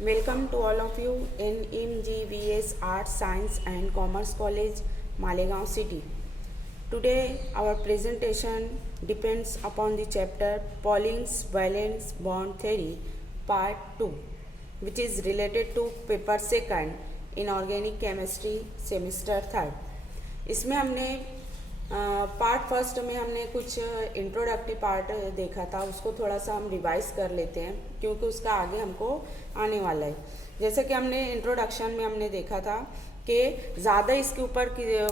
Welcome to all of you in MGVS Arts, Science and Commerce College, Malegaon City. Today our presentation depends upon the chapter Pauline's Valence Bond Theory Part 2, which is related to paper 2 in Organic Chemistry Semester 3. इसमें हमने part first में हमने कुछ introductive part देखा था, उसको थोड़ा सा हम रिवाइज कर लेते हैं क्योंकि उसका आगे हमको आने वाला है। जैसे कि हमने इंट्रोडक्शन में हमने देखा था कि ज़्यादा इसके ऊपर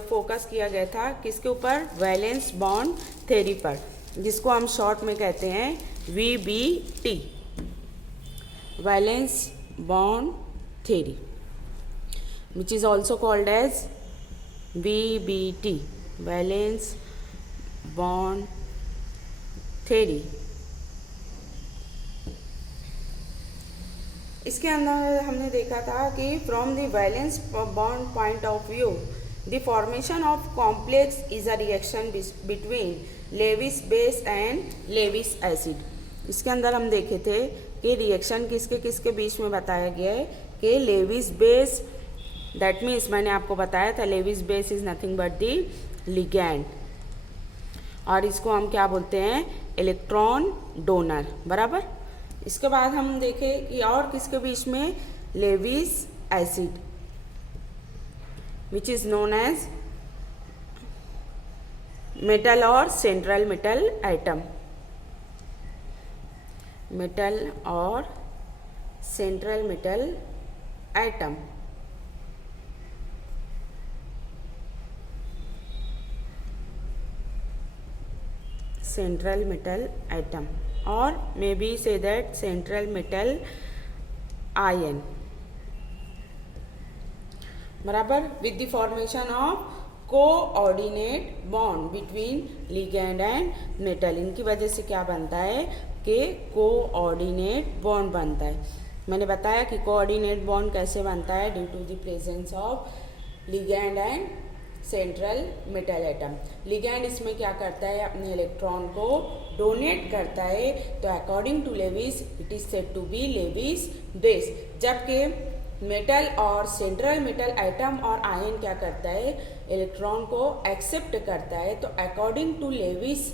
फोकस किया गया था, किसके ऊपर, वैलेंस बॉन्ड थ्योरी पर, जिसको हम शॉर्ट में कहते हैं VBT, valence bond theory, which is also called as VBT, valence bond theory. इसके अंदर हमने देखा था कि from the valence bond point of view the formation of complex is a reaction between Lewis base and Lewis acid. इसके अंदर हम देखे थे कि रिएक्शन किसके किसके बीच में बताया गया है कि लेविस बेस, दैट मीन्स मैंने आपको बताया था Lewis base is nothing but the ligand, और इसको हम क्या बोलते हैं, इलेक्ट्रॉन डोनर, बराबर। इसके बाद हम देखें कि और किसके बीच में, Lewis acid which is known as metal और सेंट्रल मेटल एटम, मेटल और central metal atom. central metal atom, or maybe say that central metal ion, बराबर, with the formation of coordinate bond between ligand and metal। इनकी वजह से क्या बनता है कि coordinate bond बनता है। मैंने बताया कि coordinate bond कैसे बनता है, due to the presence of ligand and central metal atom. Ligand इसमें क्या करता है, अपने इलेक्ट्रॉन को डोनेट करता है, तो according to Lewis it is said to be Lewis base. जबकि मेटल और सेंट्रल मेटल एटम और आयन क्या करता है, इलेक्ट्रॉन को एक्सेप्ट करता है, तो according to Lewis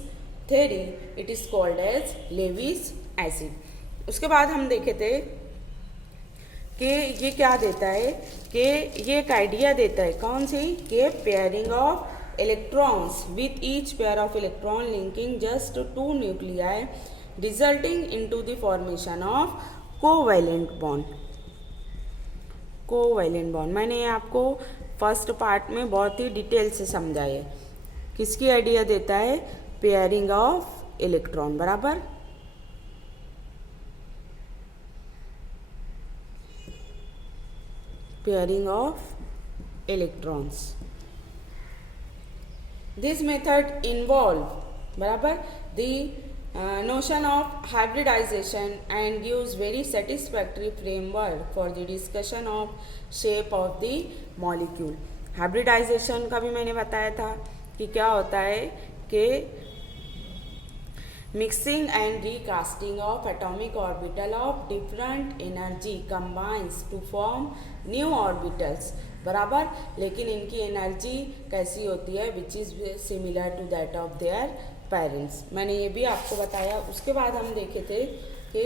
theory it is called as Lewis acid. उसके बाद हम देखे थे कि ये क्या देता है, कि ये एक आइडिया देता है, कौन सी, कि pairing of electrons with each pair of electron linking just 2 nuclei resulting into the formation of covalent bond. Covalent bond मैंने आपको फर्स्ट पार्ट में बहुत ही डिटेल से समझाया है। किसकी आइडिया देता है, पेयरिंग ऑफ इलेक्ट्रॉन, बराबर। Pairing of electrons. This method involve, बराबर, the notion of hybridization and gives very satisfactory framework for the discussion of shape of the molecule। hybridization का भी मैंने बताया था कि क्या होता है कि mixing and recasting of atomic orbital of different energy combines to form new orbitals, बराबर, लेकिन इनकी एनर्जी कैसी होती है, which is similar to that of their parents. मैंने ये भी आपको बताया। उसके बाद हम देखे थे कि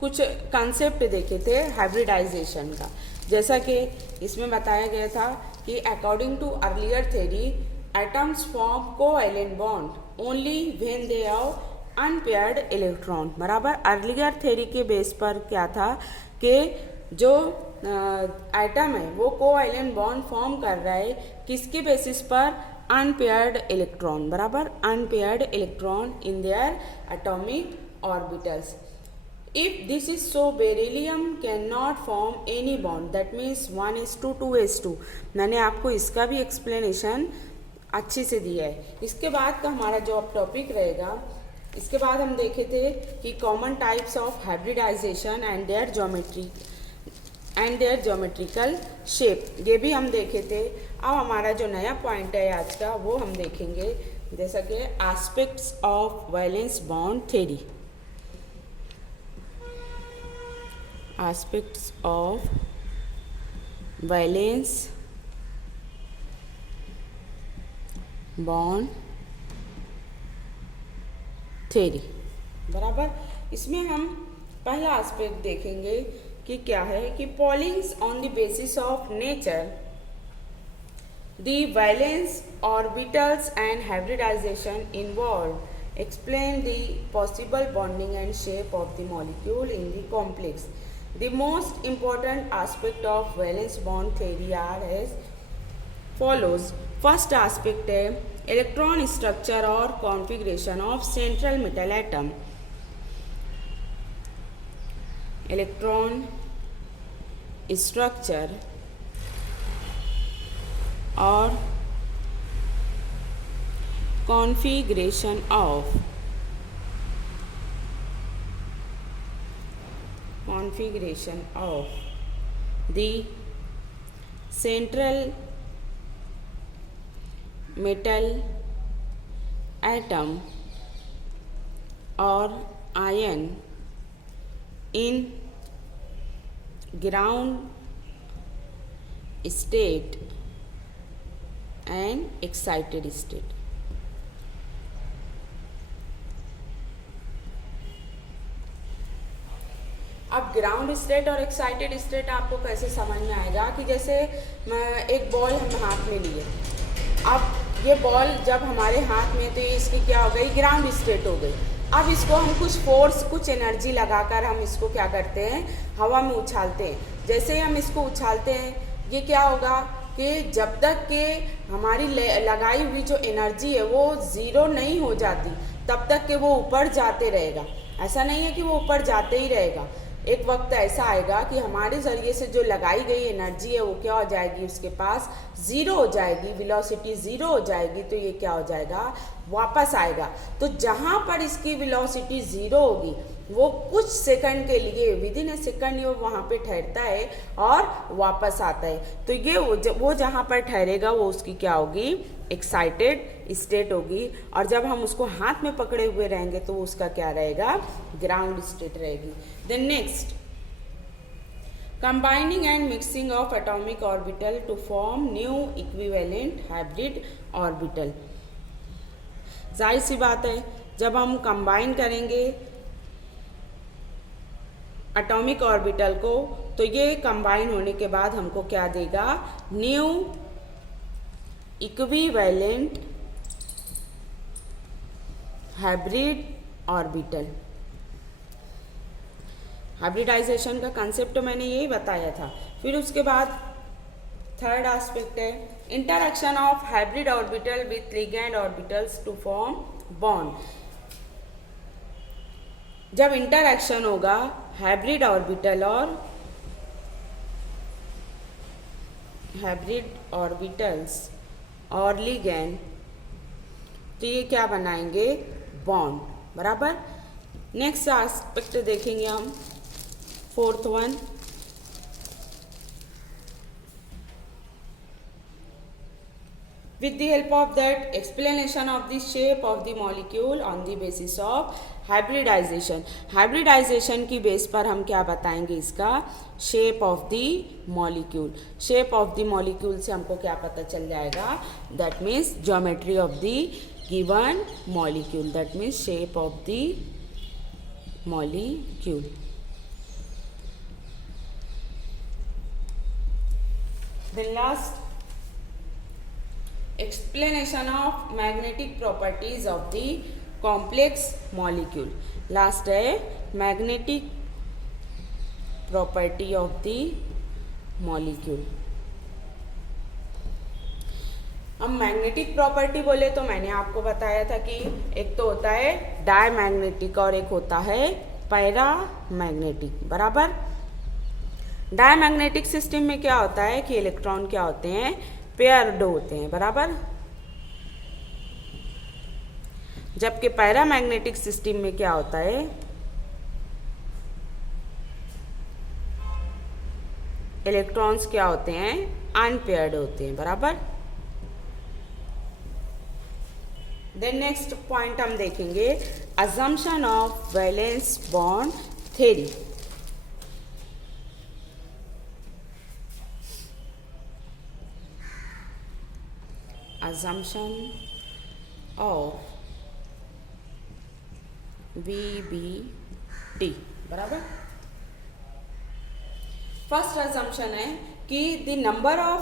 कुछ कंसेप्ट देखे थे हाइब्रिडाइजेशन का, जैसा कि इसमें बताया गया था कि according to earlier theory atoms form covalent bond only when they have unpaired electron, बराबर। अर्लियर थ्योरी के बेस पर क्या था कि जो एटम है वो कोवैलेंट बॉन्ड फॉर्म कर रहा है, किसके बेसिस पर, अनपेयर्ड इलेक्ट्रॉन, बराबर, unpaired electron in their atomic orbitals. If this is so, beryllium cannot form any bond, that means 1s2 2s2। मैंने आपको इसका भी एक्सप्लेनेशन अच्छे से दिया है। इसके बाद का हमारा जो अब टॉपिक रहेगा, इसके बाद हम देखे थे कि common types of hybridization and their geometry and their geometrical shape, ये भी हम देखे थे। अब हमारा जो नया पॉइंट है आज का वो हम देखेंगे, जैसा कि aspects of valence bond theory. aspects of valence bond theory। बराबर। इसमें हम पहला एस्पेक्ट देखेंगे कि क्या है कि Pauling's on the basis of nature the valence orbitals and hybridisation involve explain the possible bonding and shape of the molecule in the complex. The most important aspect of valence bond theory are as follows. First aspect है electron structure और configuration of central metal atom. Electron structure और configuration of the central metal atom और ion in ground state and excited state। अब ground state और excited state आपको कैसे समझ में आएगा कि जैसे एक बॉल हम हाथ में लिए, अब ये बॉल जब हमारे हाथ में तो ये इसकी क्या हो गई, ग्राउंड स्टेट हो गई। अब इसको हम कुछ फोर्स कुछ एनर्जी लगाकर हम इसको क्या करते हैं, हवा में उछालते हैं। जैसे ही हम इसको उछालते हैं ये क्या होगा कि जब तक कि हमारी लगाई हुई जो एनर्जी है वो ज़ीरो नहीं हो जाती तब तक कि वो ऊपर जाते रहेगा। ऐसा नहीं है कि वो ऊपर जाते ही रहेगा, एक वक्त ऐसा आएगा कि हमारे ज़रिए से जो लगाई गई एनर्जी है वो क्या हो जाएगी, उसके पास ज़ीरो हो जाएगी, वेलोसिटी ज़ीरो हो जाएगी। तो ये क्या हो जाएगा, वापस आएगा। तो जहाँ पर इसकी वेलोसिटी ज़ीरो होगी वो कुछ सेकंड के लिए विदिन ए सेकंड ये वहाँ पे ठहरता है और वापस आता है। तो ये वो जहाँ पर ठहरेगा वो उसकी क्या होगी, एक्साइटेड स्टेट होगी। और जब हम उसको हाथ में पकड़े हुए रहेंगे तो उसका क्या रहेगा, ग्राउंड स्टेट रहेगी। Then next, combining and mixing of atomic orbital to form new equivalent hybrid orbital. जाहिर सी बात है जब हम कंबाइन करेंगे एटॉमिक ऑर्बिटल को तो ये कंबाइन होने के बाद हमको क्या देगा, new equivalent hybrid orbital. Hybridization का कंसेप्ट तो मैंने यही बताया था। फिर उसके बाद थर्ड एस्पेक्ट है interaction of hybrid orbital with ligand orbitals to form bond. जब इंटरैक्शन होगा हाइब्रिड ऑर्बिटल और हाइब्रिड ऑर्बिटल्स और लिगैंड, तो ये क्या बनाएंगे, बॉन्ड। बराबर। नेक्स्ट एस्पेक्ट देखेंगे हम, fourth one, with the help of that explanation of the shape of the molecule on the basis of hybridization। Hybridization की बेस पर हम क्या बताएंगे, इसका shape of the molecule. Shape of the molecule से हमको क्या पता चल जाएगा, that means geometry of the given molecule, that means shape of the molecule. Then last, explanation of magnetic properties of the complex molecule। Last है magnetic property of the molecule। हम magnetic property बोले तो मैंने आपको बताया था कि एक तो होता है डायमैग्नेटिक और एक होता है पैरामैग्नेटिक। बराबर। डायमैग्नेटिक सिस्टम में क्या होता है कि इलेक्ट्रॉन क्या होते हैं, पेयर्ड होते हैं। बराबर। जबकि पैरामैग्नेटिक सिस्टम में क्या होता है, इलेक्ट्रॉन्स क्या होते हैं, अनपेयर्ड होते हैं। बराबर। देन नेक्स्ट पॉइंट हम देखेंगे assumption of valence bond theory. assumption of VBT बराबर। फर्स्ट assumption है कि the number of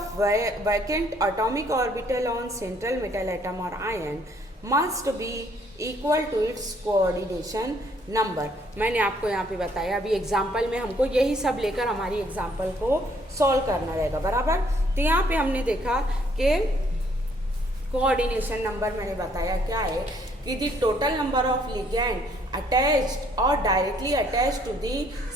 vacant atomic orbital on central metal atom or ion must be equal to its coordination number। मैंने आपको यहाँ पे बताया, अभी एग्जाम्पल में हमको यही सब लेकर हमारी एग्जाम्पल को सॉल्व करना रहेगा बराबर। तो यहाँ पे हमने देखा कि कोऑर्डिनेशन नंबर मैंने बताया क्या है कि the total number of ligand attached और directly attached to the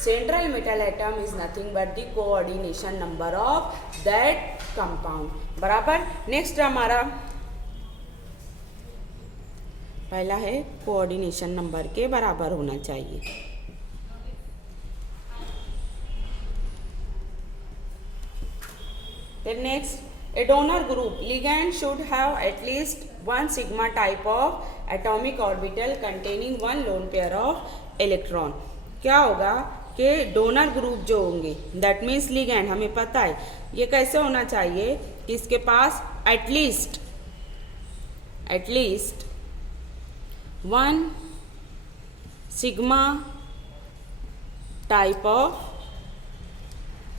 central metal atom is nothing but the coordination number of that compound बराबर। नेक्स्ट हमारा पहला है कोऑर्डिनेशन नंबर के बराबर होना चाहिए। Then next, a donor group ligand should have at least one sigma type of atomic orbital containing one lone pair of electron। क्या होगा कि डोनर ग्रुप जो होंगे दैट मीन्स लिगैंड, हमें पता है ये कैसे होना चाहिए कि इसके पास at least one sigma type of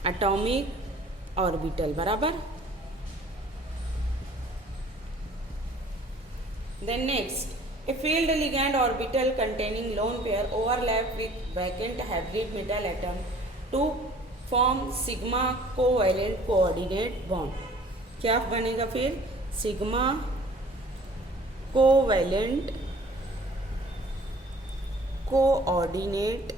atomic orbital बराबर। Then next, a filled ligand orbital containing lone pair overlap with vacant hybrid metal atom to form sigma covalent coordinate bond। क्या बनेगा फिर? Sigma covalent coordinate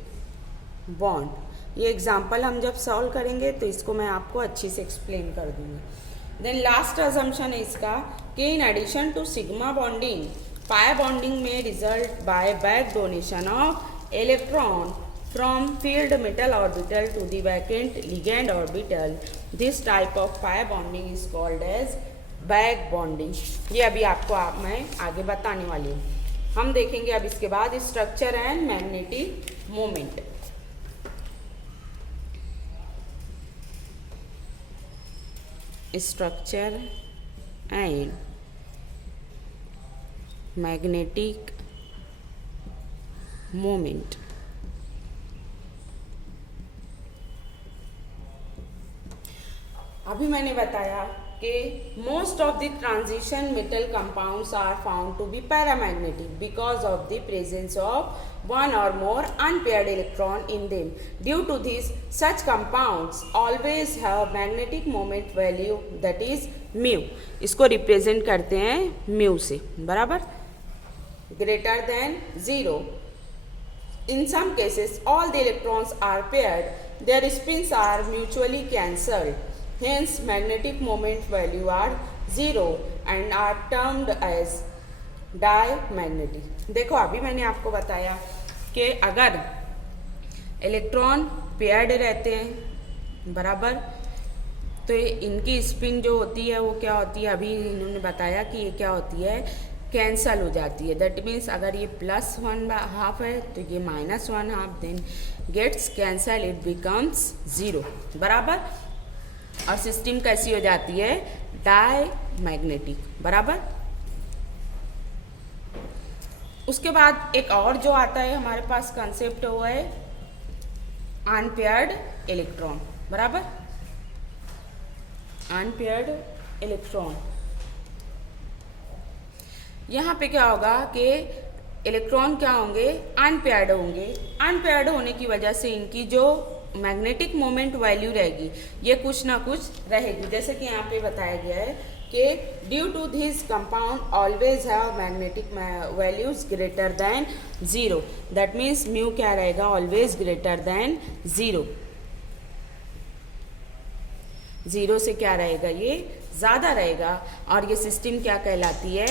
bond. ये example हम जब solve करेंगे तो इसको मैं आपको अच्छी से एक्सप्लेन कर दूंगी। देन लास्ट अजम्पशन है इसका कि in addition to sigma bonding, pi bonding में result by back donation of electron from filled metal orbital to the vacant ligand orbital. This type of pi bonding is called as back bonding. ये अभी आपको मैं आगे बताने वाली हूँ। हम देखेंगे अब इसके बाद structure and magnetic moment. Structure and magnetic moment. अभी मैंने बताया कि most of the transition metal compounds are found to be paramagnetic because of the presence of one or more unpaired electron in them. Due to this, such compounds always have magnetic moment value that is mu। इसको represent करते हैं mu से बराबर, greater than 0। In some cases, all the electrons are paired. Their spins are mutually cancelled. Hence, magnetic moment value are 0 and are termed as diamagnetic. देखो अभी मैंने आपको बताया कि अगर इलेक्ट्रॉन पेयर्ड रहते हैं बराबर तो इनकी स्पिन जो होती है वो क्या होती है, अभी इन्होंने बताया कि ये क्या होती है, कैंसल हो जाती है। दैट मीन्स अगर ये +1/2 है तो ये -1/2 then gets cancel, it becomes 0 बराबर। और सिस्टम कैसी हो जाती है, डायमैग्नेटिक बराबर। उसके बाद एक और जो आता है हमारे पास कंसेप्ट वो है अनपेयर्ड इलेक्ट्रॉन बराबर। अनपेयर्ड इलेक्ट्रॉन, यहाँ पे क्या होगा कि इलेक्ट्रॉन क्या होंगे, अनपेयर्ड होंगे। अनपेयर्ड होने की वजह से इनकी जो मैग्नेटिक मोमेंट वैल्यू रहेगी ये कुछ ना कुछ रहेगी। जैसे कि यहाँ पे बताया गया है कि due to this compound always have magnetic values greater than 0। That means mu क्या रहेगा, ऑलवेज ग्रेटर देन 0। 0 से क्या रहेगा, ये ज़्यादा रहेगा। और ये सिस्टम क्या कहलाती है,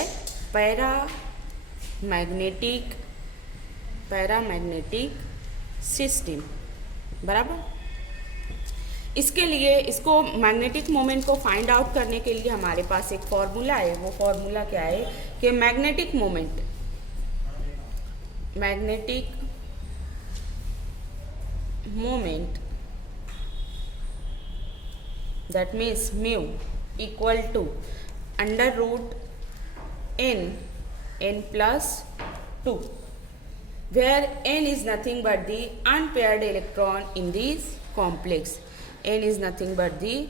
पैरामैग्नेटिक सिस्टम बराबर। इसके लिए इसको मैग्नेटिक मोमेंट को फाइंड आउट करने के लिए हमारे पास एक फॉर्मूला है। वो फॉर्मूला क्या है कि magnetic moment that means mu equal to √2 n plus 2, where n is nothing but the unpaired electron in this complex. N is nothing but the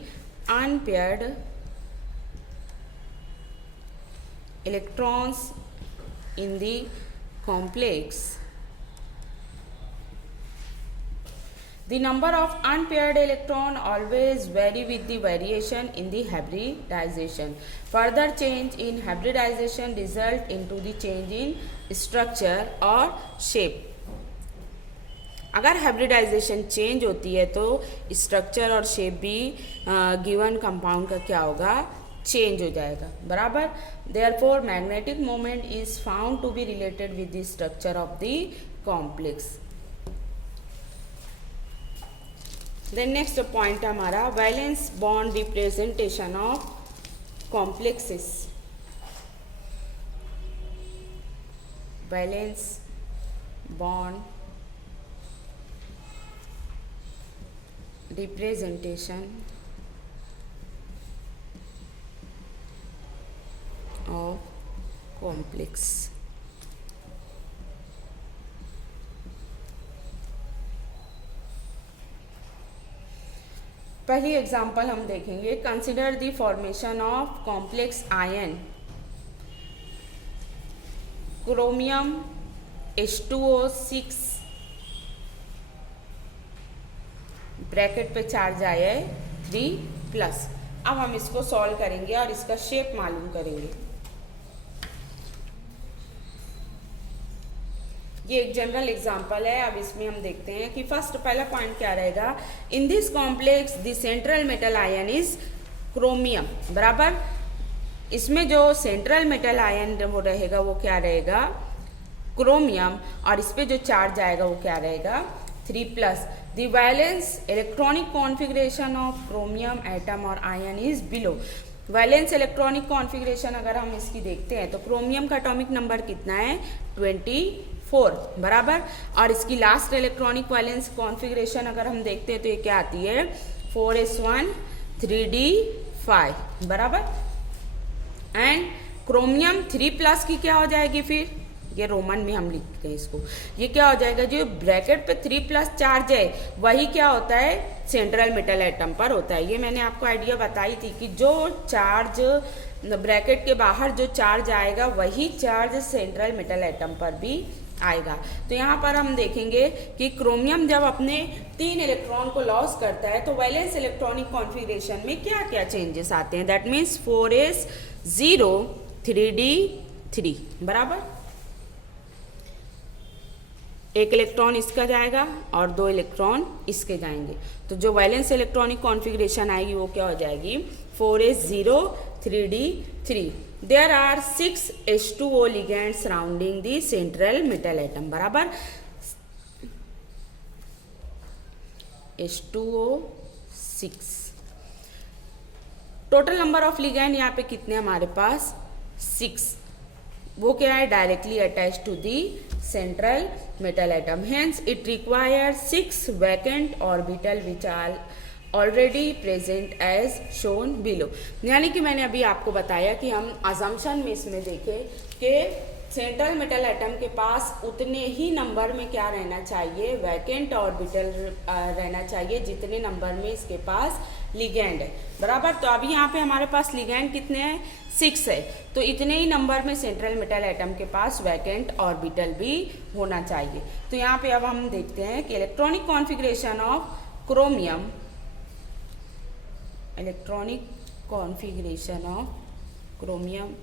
unpaired electrons in the complex. The number of unpaired electron always vary with the variation in the hybridization. Further change in hybridization result into the change in structure or shape. अगर hybridisation change होती है तो structure और shape भी given compound का क्या होगा, change हो जाएगा, बराबर. Therefore magnetic moment is found to be related with the structure of the complex. Then next point हमारा valence bond representation of complexes. Valence bond representation of complex. पहली example हम देखेंगे. Consider the formation of complex ion chromium H2O6 bracket पे charge आया है 3+. अब हम इसको सॉल्व करेंगे और इसका शेप मालूम करेंगे. ये एक जनरल एग्जांपल है. अब इसमें हम देखते हैं कि फर्स्ट पहला पॉइंट क्या रहेगा. In this complex the central metal ion is chromium, बराबर. इसमें जो सेंट्रल मेटल आयन वो रहेगा वो क्या रहेगा, क्रोमियम, और इस पे जो चार्ज आएगा वो क्या रहेगा, 3+. The valence electronic configuration of chromium atom or ion is below. Valence electronic configuration अगर हम इसकी देखते हैं तो क्रोमियम का एटॉमिक नंबर कितना है, 24, बराबर. और इसकी लास्ट इलेक्ट्रॉनिक वैलेंस कॉन्फ़िगरेशन अगर हम देखते हैं तो ये क्या आती है, 4s1 3d5, बराबर. एंड क्रोमियम 3+ की क्या हो जाएगी, फिर ये रोमन में हम लिखते हैं इसको, ये क्या हो जाएगा, जो ब्रैकेट पे 3+ चार्ज है वही क्या होता है, सेंट्रल मेटल एटम पर होता है. ये मैंने आपको आइडिया बताई थी कि जो चार्ज ब्रैकेट के बाहर जो चार्ज आएगा वही चार्ज सेंट्रल मेटल एटम पर भी आएगा. तो यहाँ पर हम देखेंगे कि क्रोमियम जब अपने 3 इलेक्ट्रॉन को लॉस करता है तो वैलेंस इलेक्ट्रॉनिक कॉन्फ़िगरेशन में क्या क्या चेंजेस आते हैं. दैट मीन्स 4s0 3d3, बराबर. एक इलेक्ट्रॉन इसका जाएगा और 2 इलेक्ट्रॉन इसके जाएंगे. तो जो वैलेंस इलेक्ट्रॉनिक कॉन्फ़िगरेशन आएगी वो क्या हो जाएगी, 4s0 3d3. There are 6 H2O ligand surrounding the central metal atom, बराबर. H2O6. Total number of ligand यहाँ पे कितने हमारे पास, 6. वो क्या है, directly attach to the central metal atom. Hence it require 6 vacant orbital which are already present as shown below. यानी कि मैंने अभी आपको बताया कि हम अजम्पशन में इसमें देखें कि सेंट्रल मेटल एटम के पास उतने ही नंबर में क्या रहना चाहिए, वैकेंट ऑर्बिटल रहना चाहिए जितने नंबर में इसके पास लिगेंड है, बराबर. तो अभी यहाँ पे हमारे पास लिगेंड कितने हैं, 6 है. तो इतने ही नंबर में सेंट्रल मेटल एटम के पास वैकेंट ऑर्बिटल भी होना चाहिए. तो यहाँ पे अब हम देखते हैं कि electronic configuration of chromium, electronic configuration of chromium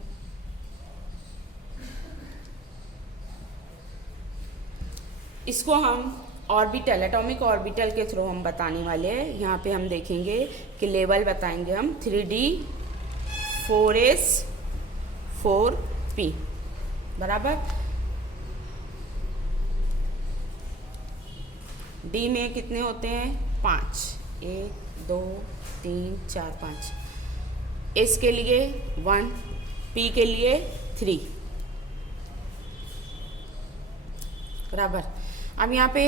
इसको हम ऑर्बिटल, एटॉमिक ऑर्बिटल के थ्रू हम बताने वाले हैं. यहाँ पे हम देखेंगे कि लेवल बताएंगे हम 3d 4s 4p, बराबर. डी में कितने होते हैं, 5, 1 2 3 4 5. एस के लिए 1, पी के लिए 3, बराबर. अब यहाँ पे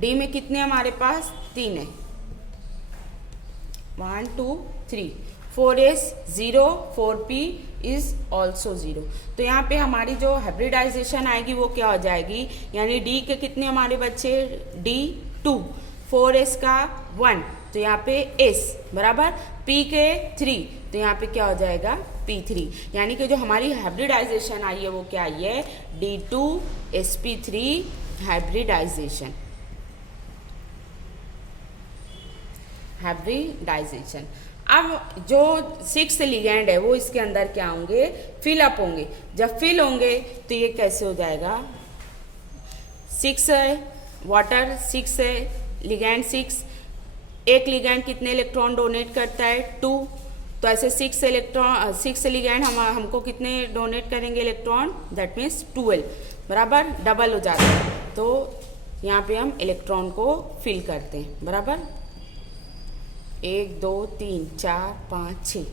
डी में कितने हमारे पास, 3 है, 1 2 3. 4s0 4p is also zero. तो यहाँ पे हमारी जो हाइब्रिडाइजेशन आएगी वो क्या हो जाएगी, यानी डी के कितने हमारे बच्चे, डी 2, 4s का 1, तो यहाँ पे s बराबर, p के 3, तो यहाँ पे क्या हो जाएगा p3। यानी कि जो हमारी हाइब्रिडाइजेशन आई है वो क्या आई है, d2 sp3 हाइब्रिडाइजेशन। हाइब्रिडाइजेशन। अब जो 6 लिगेंड है वो इसके अंदर क्या होंगे, फिल अप होंगे। जब फिल होंगे तो ये कैसे हो जाएगा, 6 है वाटर, 6 है लिगेंड 6, एक लिगेंड कितने इलेक्ट्रॉन डोनेट करता है, 2, तो ऐसे 6 लिगेंड हमको कितने डोनेट करेंगे इलेक्ट्रॉन, दैट मीन्स 12 बराबर, डबल हो जाता है। तो यहाँ पे हम इलेक्ट्रॉन को फिल करते हैं बराबर, 1 2 3 4 5 6।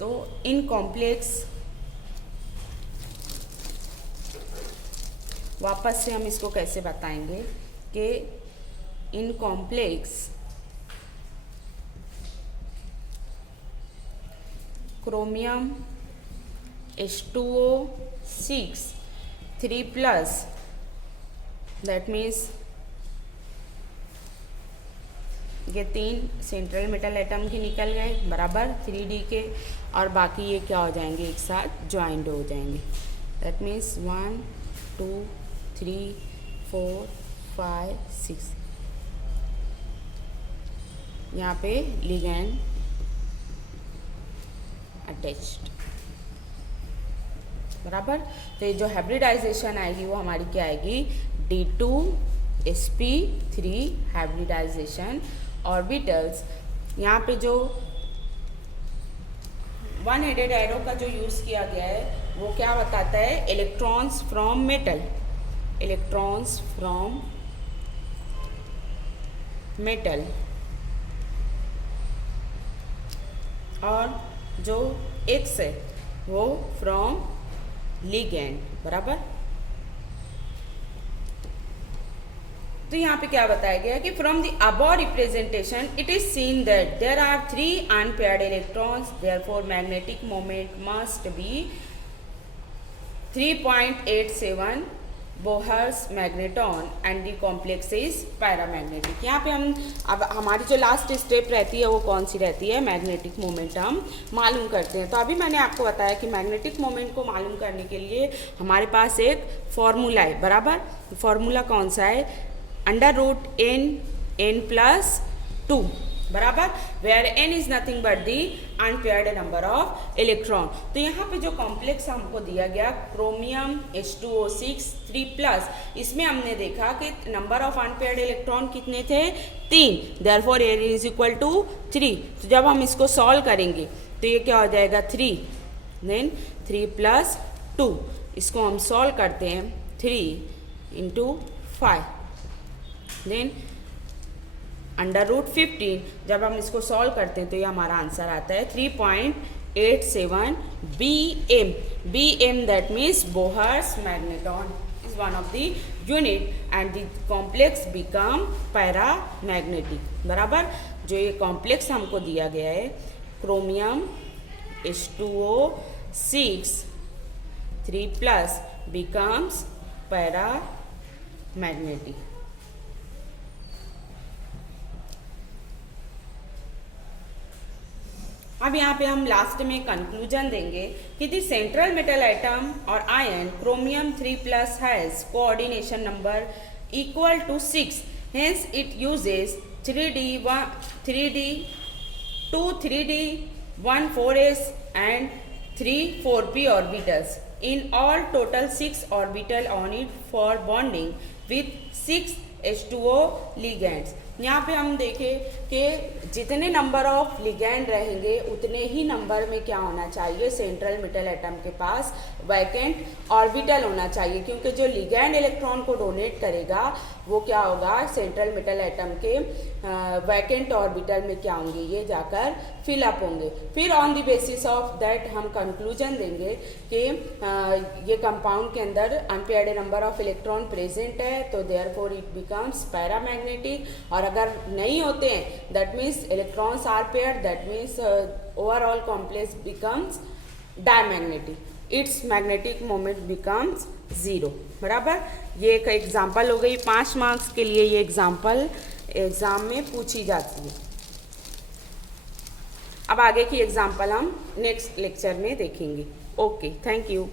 तो इन कॉम्प्लेक्स, वापस से हम इसको कैसे बताएंगे कि in complex chromium H2O6 3+, that means ये 3 सेंट्रल मेटल एटम की निकल गए बराबर 3D के, और बाकी ये क्या हो जाएंगे, एक साथ ज्वाइंट हो जाएंगे। दैट मीन्स 1 2 3 4 5 6, यहाँ पे लिगेंड अटैच्ड बराबर। तो ये जो हाइब्रिडाइजेशन आएगी वो हमारी क्या आएगी, D2 sp3 हाइब्रिडाइजेशन। ऑर्बिटल्स, यहाँ पे जो वन हेडेड एरो का जो यूज़ किया गया है वो क्या बताता है, electrons from metal, electrons from metal, और जो X है वो फ्रॉम लिगेंड बराबर। तो यहाँ पे क्या बताया गया कि from the above representation it is seen that there are 3 unpaired electrons, therefore magnetic moment must be 3.87 Bohr's magneton and the complex is paramagnetic. यहाँ पे हम अब हमारी जो लास्ट स्टेप रहती है वो कौन सी रहती है, मैग्नेटिक मोमेंट हम मालूम करते हैं। तो अभी मैंने आपको बताया कि मैग्नेटिक मोमेंट को मालूम करने के लिए हमारे पास एक फॉर्मूला है बराबर। फॉर्मूला कौन सा है, √n+2 बराबर, where n is nothing but the unpaired number of electron. तो यहाँ पे जो कॉम्प्लेक्स हमको दिया गया क्रोमियम H2O6 3+, इसमें हमने देखा कि नंबर ऑफ अनपेयर्ड इलेक्ट्रॉन कितने थे, 3, therefore n is equal to 3। तो जब हम इसको सॉल्व करेंगे तो ये क्या हो जाएगा, 3, देन 3+2, इसको हम सॉल्व करते हैं, 3 × 5, देन √15, जब हम इसको सॉल्व करते हैं तो ये हमारा आंसर आता है 3.87 BM। BM that means Bohr's magneton is one of the unit and the complex become paramagnetic बराबर। जो ये कॉम्प्लेक्स हमको दिया गया है क्रोमियम H2O6 3+ बिकम्स पैरामैग्नेटिक। अब यहाँ पे हम लास्ट में कंक्लूजन देंगे कि द सेंट्रल मेटल एटम और ion chromium 3+ has coordination number equal to 6, hence it uses 3D 2 3D 1 4s and 3 4p orbitals. In all, total 6 orbital on it for bonding with 6 H2O ligands. यहाँ पे हम देखें कि जितने number of ligand रहेंगे उतने ही number में क्या होना चाहिए, सेंट्रल मेटल एटम के पास वैकेंट ऑर्बिटल होना चाहिए, क्योंकि जो लिगैंड इलेक्ट्रॉन को डोनेट करेगा वो क्या होगा, सेंट्रल मेटल एटम के वैकेंट ऑर्बिटल में क्या होंगे, ये जाकर फिल अप होंगे। फिर on the basis of that हम कंक्लूजन देंगे कि ये कंपाउंड के अंदर unpaired number of electron present है, तो देयरफॉर इट बिकम्स पैरामैग्नेटिक। और अगर नहीं होते हैं that means electrons are paired, that means overall complex becomes diamagnetic, its magnetic moment becomes zero. बराबर, ये एक एग्जाम्पल हो गई, 5 मार्क्स के लिए ये एग्जाम्पल एग्जाम में पूछी जाती है। अब आगे की एग्जाम्पल हम नेक्स्ट लेक्चर में देखेंगे। Okay, thank you.